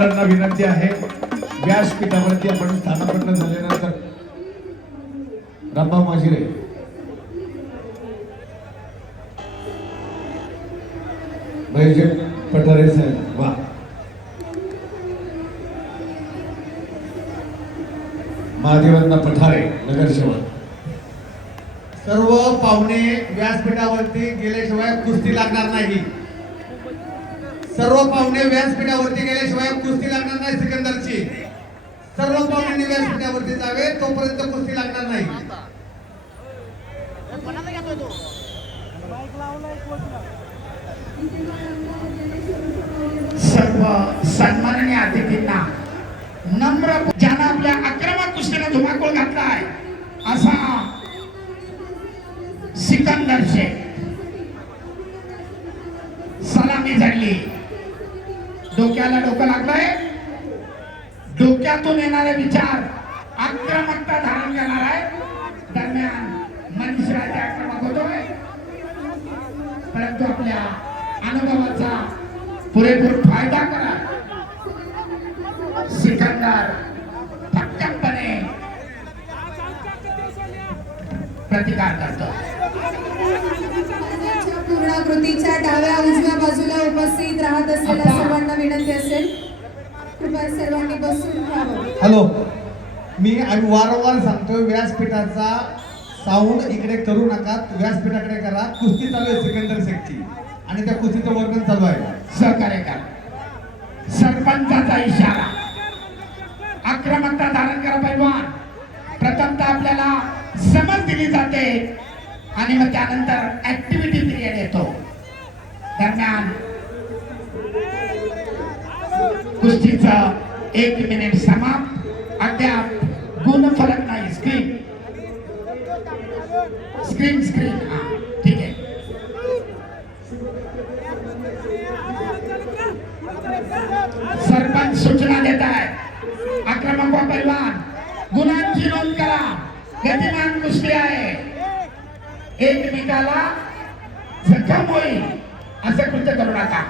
विनंती आहे व्यासपीठावरती आपण स्थानापन्न झाल्यानंतर रामभाऊ माजिरे बैजन पठारे साहेब वा महादेवांना पठारे नगरसेवक सर्व पाहुणे व्यासपीठावरती गेल्याशिवाय कुस्ती लागणार नाही. सर्व पाहुणे व्यासपीठावरती गेल्याशिवाय कुस्ती लागणार नाही. सिकंदरची सर्व पाहुण्यांनी व्यासपीठावरती जावे, तोपर्यंत कुस्ती लागणार नाही. सर्व सन्माननीय अतिथींना नम्र ज्यांना आपल्या आक्रमक कुस्तीला धुमाकूळ घातलाय असा सिकंदर शेख सलामी झाली. डोक्याला डोकं लागलंय. डोक्यातून येणारे विचार आक्रमकता धारण करणार आहे. दरम्यान मनीष राजे आक्रमक होतोय, परंतु आपल्या अनुभवाचा पुरेपूर फायदा करा. सिकंदर पटकनपणे प्रतिकार करतो. पूर्णाकृतीच्या डाव्या उजव्या बाजूला उपस्थित राहत असलेल्या सर्वांना विनंती असेल, कृपया सर्वांनी बसून राहावं. हॅलो, मी वारंवार सांगतोय व्यासपीठाचा साऊंड इकडे करू नका, व्यासपीठाकडे करा. कुस्ती चालू आहे सिकंदर शेखची आणि त्या कुस्तीचं वर्णन चालू आहे. सहकार्य करा. सरपंचाचा इशारा, आक्रमकता धारण करा पैलवान. प्रथमतः आपल्याला समज दिली जाते आणि मग त्यानंतर ऍक्टिव्हिटी पिरियड येतो. दरम्यान कुस्तीचा 1 मिनिट समाप्त. अद्याप गुणफलक नाही. स्क्रीन स्क्रीन स्क्रीन हा ठीक आहे. सरपंच सूचना देत आहे. आक्रमक व पैलवान गुणांची नोंद करा. गतिमान कुस्ती आहे. एकमेकाला जखम होईल असं कृत्य करू नका.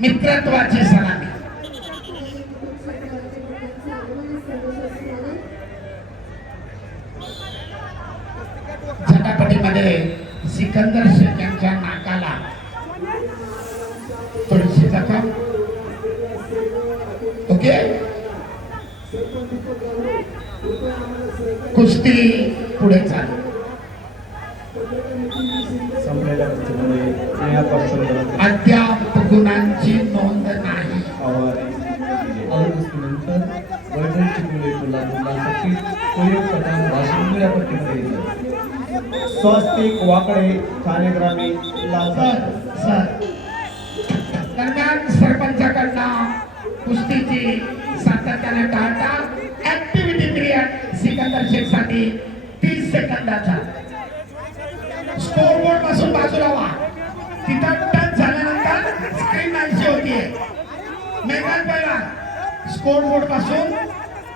मित्रत्वाची सलामी. झटापटीमध्ये सिकंदर शेख यांच्या नाकाला थोडीशी जखम. ओके, कुस्ती पुढे चालू. अद्याप गुणांची नोंद नाही. स्वस्तिक वाकडे ठाणे ग्रामीण सर दरम्यान सरपंचाकडनं कुस्तीची सातत्याने टाळता. ऍक्टिव्हिटी पिरियड सिकंदर शेख साठी 30 सेकंदाचा. स्कोर बोर्ड पासून बाजूला व्हा. तिथं टच झाल्यानंतर स्क्रीन नाहीशी होतीये. मेघाल पहिला स्कोर बोर्ड पासून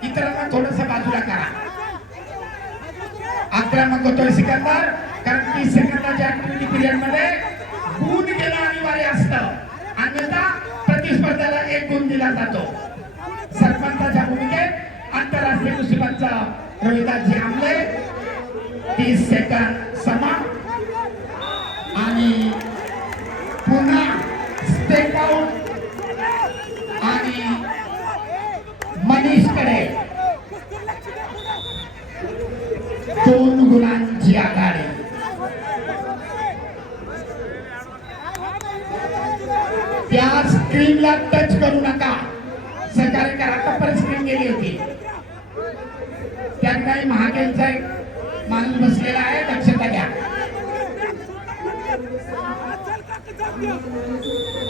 इतरांना थोडस बाजूला करा. आक्रमक होतोय सिकंदर, कारण 30 सेकंदाच्या ऍक्टिव्हिटी पिरियड मध्ये गुण घेणं अनिवार्य असतं, अन्यथा प्रतिस्पर्ध्याला 1 गुण दिला जातो. सरपंचाच्या भूमिकेत आंतरराष्ट्रीय कुस्तीपंच रोहिदासजी आमले. 30 सेकंद समाप्त आणि पुन्हा स्टेप आउट आणि मनीषकडे 2 गुणांची आघाडी. त्या स्क्रीनला टच करू नका. सहकार्य करा. टप्पर स्क्रीन गेली होती. त्यात काही महागेलचा एक माणूस बसलेला आहे, दक्षता घ्या.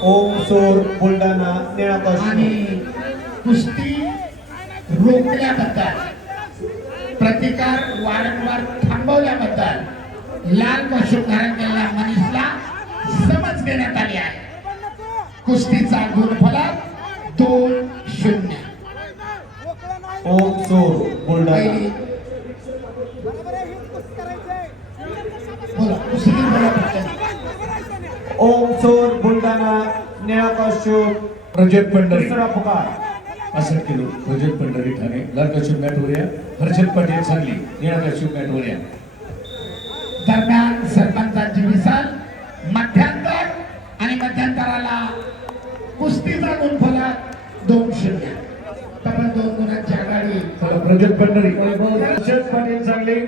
ओम सोर बुलढाणा निळापासून आणि कुस्ती रोखल्याबद्दल, प्रतिकार वारंवार थांबवल्याबद्दल लाल मशूक धारण केलेल्या मनीषला समज देण्यात आली आहे. कुस्तीचा गुणफलक 2-0. ओम सोर बुलढाणा बोला कुस्ती बोला. ओम सोर बुलढाणा निळा कॉस्ट्यूम रजत पंढरी दुसरा पुकार 65 किलो रजत पंढरी ठाणे लाल कशूर मॅटवर या. हर्षद पाटील सांगली निळा कशूर मॅटवर या. दरम्यान सरपंचांची विसाल मध्यांतर आणि मध्यांतराला कुस्तीचा गुणफलक 2-0. तब्बल 2 गुणांची आघाडी. रजत पंढरी हर्षद पाटील सांगली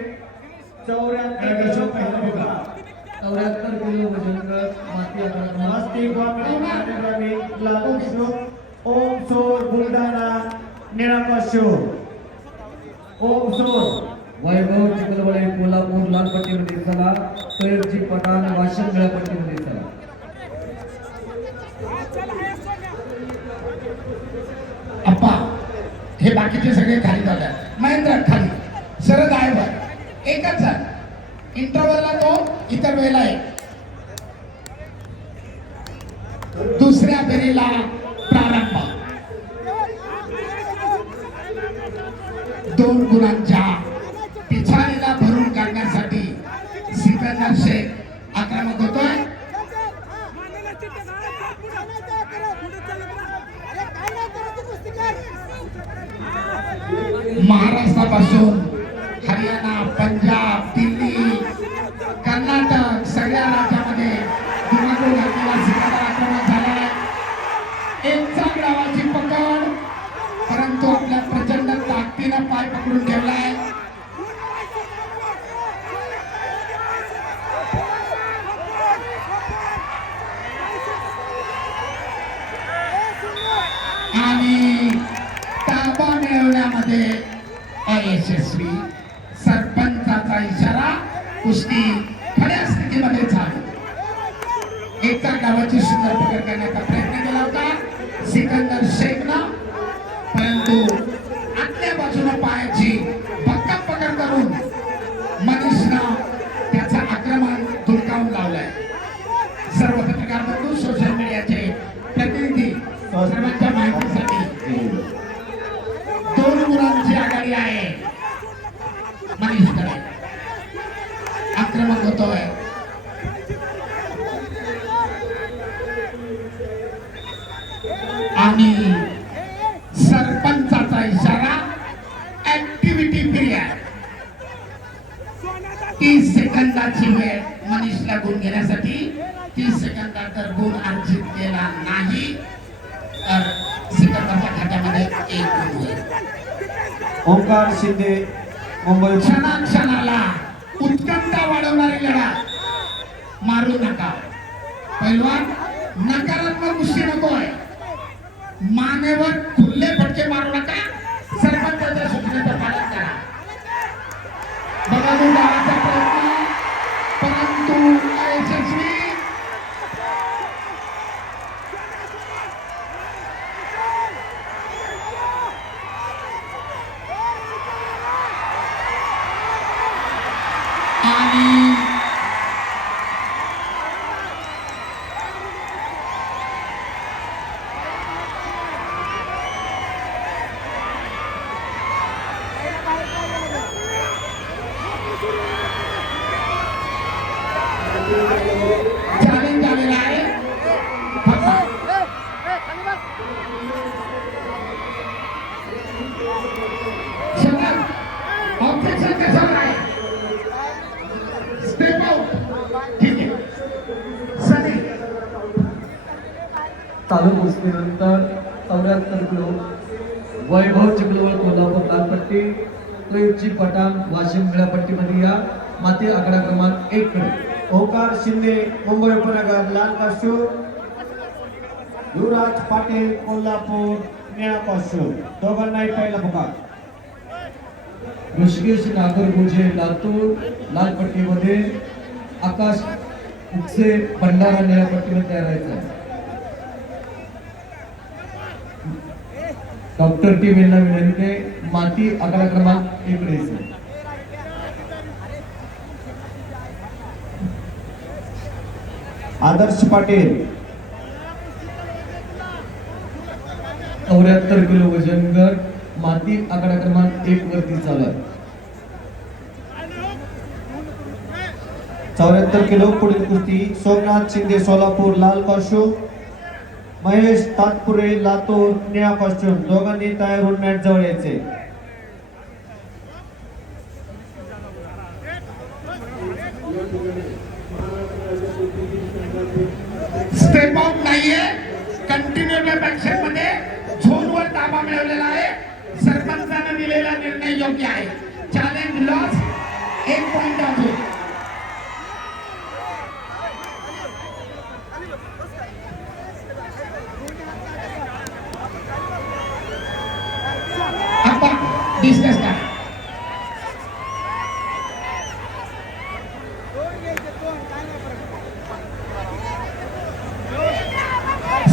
74 कशूर पहिला पुकार 74 किलो वजन गट माती आकडा नास्तिक वाकडी लाल ओम सोर बुलढाणा निळा कशूर ओम सोर वैभव चिखलवाडे कोल्हापूर लाल पट्टीमध्ये चला. सैयदजी पठाण वाशिम निळ्या पट्टीमध्ये चला. अप्पा हे बाकीचे सगळे खाली जातात. महेंद्र खाली शरद आयवर एकच जण इंटरव्हलला तो इतर वेळेला आहे. दुसऱ्या फेरीला प्रारंभ 2 गुणांच्या पिछाडीला भरून काढण्यासाठी सिकंदर शेख आक्रमक होतोय. महाराष्ट्रापासून हरियाणा पंजाब दिल्ली कर्नाटक सगळ्या राज्यामध्ये धुमाकूळ घातलेला सिकंदर आक्रमक झालाय. एक चाक डावाची पकड परंतु आपल्या प्रचंड ताकदीनं पाय पकडून ठेवलाय. आणि ताबा मिळवण्यामध्ये अयशस्वी. सरपंचाचा इशारा कुस्ती खऱ्या स्थितीमध्ये झाली. एका गावाची सुंदर पकड करण्याचा प्रयत्न केला होता सिकंदर शेखनं, परंतु आतल्या बाजूला पायाची भक्कम पकड करून मनीषनं त्याचं आक्रमण धुडकावून लावलंय. सर्व पत्रकार बंधू सोशल मीडियाचे प्रतिनिधी सर्वांच्या माहितीसाठी 2 गुणांची आघाडी आहे मनीषकडे. आक्रमक होतोय. आणि सरपंचाचा इशारा ऍक्टिव्हिटी पिरियड 30 सेकंदाची वेळ मनीषला गुण घेण्यासाठी. 30 सेकंदात जर गुण अर्जित केला नाही तर सिकंदरच्या खात्यामध्ये 1 गुण होईल. ओंकार शिंदे मुंबई क्षणाक्षणाला उत्कंठा वाढवणारी लढत मारू नका. पैलवान नकारात्मक कुस्ती नकोय. मानेवर खुल्ले फटके मारू नका. सरपंचाच्या सूचनेचं पालन करा. बघा डावाचा प्रयत्न परंतु अयशस्वी. आणि चॅलेंज आलेला आहे. ऑब्जेक्शन कशावर आहे? Step out. ठीक आहे सनी. चालू कुस्तीनंतर 74 किलो वैभव चिखलवाड कोल्हापूर लाल पट्टी सैयदजी पठाण वाशिम निळ्या पट्टीमध्ये या. माती आकडा क्रमांक 1 कडे ओंकार शिंदे मुंबई उपनगर लाल कशूर युवराज पाटील कोल्हापूर निळा कशूर दोघांनाही पहिला पुकार. ऋषिकेश नागरगोजे लातूर लाल पट्टीमध्ये आकाश उपसे भंडारा निळ्या पट्टीमध्ये तयार व्हायचं. डॉक्टर टीम यांना विनंती आहे माती आकडा क्रमांक 1 कडे यायचं. आदर्श पाटील 74 किलो वजन गट माती आकडा क्रमांक 1 वरती चालू आहे. 74 किलो पुढील कुस्ती सोमनाथ शिंदे सोलापूर लाल कशूर महेश तात्पुरे लातूर निळा कॉस्ट्युम दोघांनी तयार होऊन मॅच जवळ यायचे. स्टेप आउट नाहीये, कंटिन्यू ऍक्शन मध्ये झोनवर ताबा मिळवलेला आहे. सरपंचाने दिलेला निर्णय योग्य आहे. चॅलेंज लॉस, 1 पॉइंट अजून. आपण डिस्कस करा.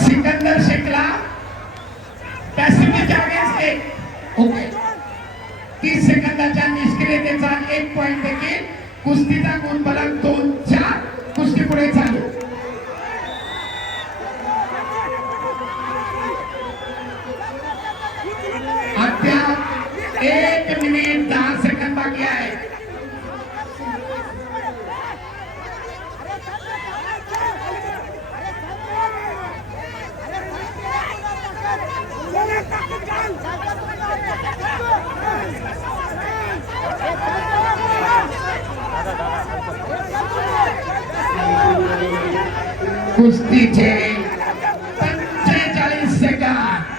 सिकंदर शेखला पॅसिफिक अगेन्स्ट 1. ओके, 30 सेकंदाच्या निष्क्रियतेचा 1 पॉइंट देखील. कुस्तीचा गुण फलक 2-4. कुस्ती पुढे चालू. अद्याप 1 मिनिट 10 सेकंद बाकी आहे. कुस्तीचे 45 सेकंद.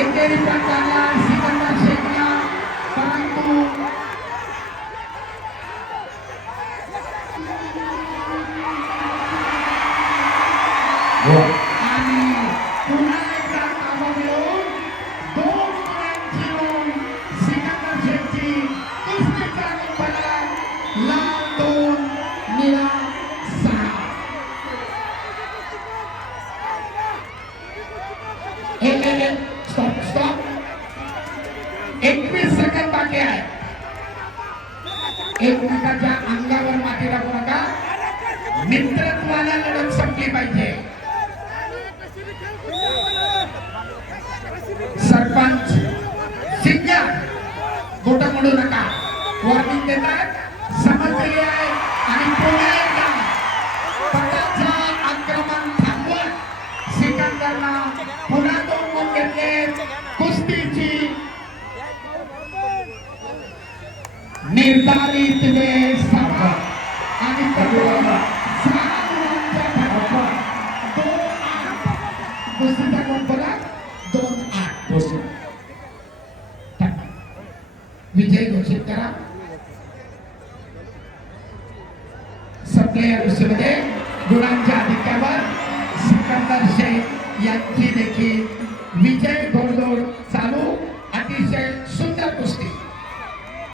एकेरी पंचांना सिकंदर शेखला, परंतु आणि पुन्हा एकदा ताबा मिळवून 2 गुणांची नोंद सिकंदर शेखची. कुस्तीचा गुणफलक लाल 2, निळा 6. स्टॉप. 21 सेकंद बाकी आहे. एकमेकाच्या अंगावर माती टाकू नका. मित्रत्वाला लढत संपली पाहिजे. सरपंच सिंगर बोट मोडू नका. वॉर्निंग देतात, समजलेली आहे. आणि पुन्हा एकदा पटाचं आक्रमण थांबवत सिकंदरला पुन्हा 2 गुण घेतले. कुस्तीची निर्धारित वेळ 6 आणि 6 गुणांच्या फरकात 2-8. कुस्तीचा गुण फलक 2-8. विजय घोषित करा.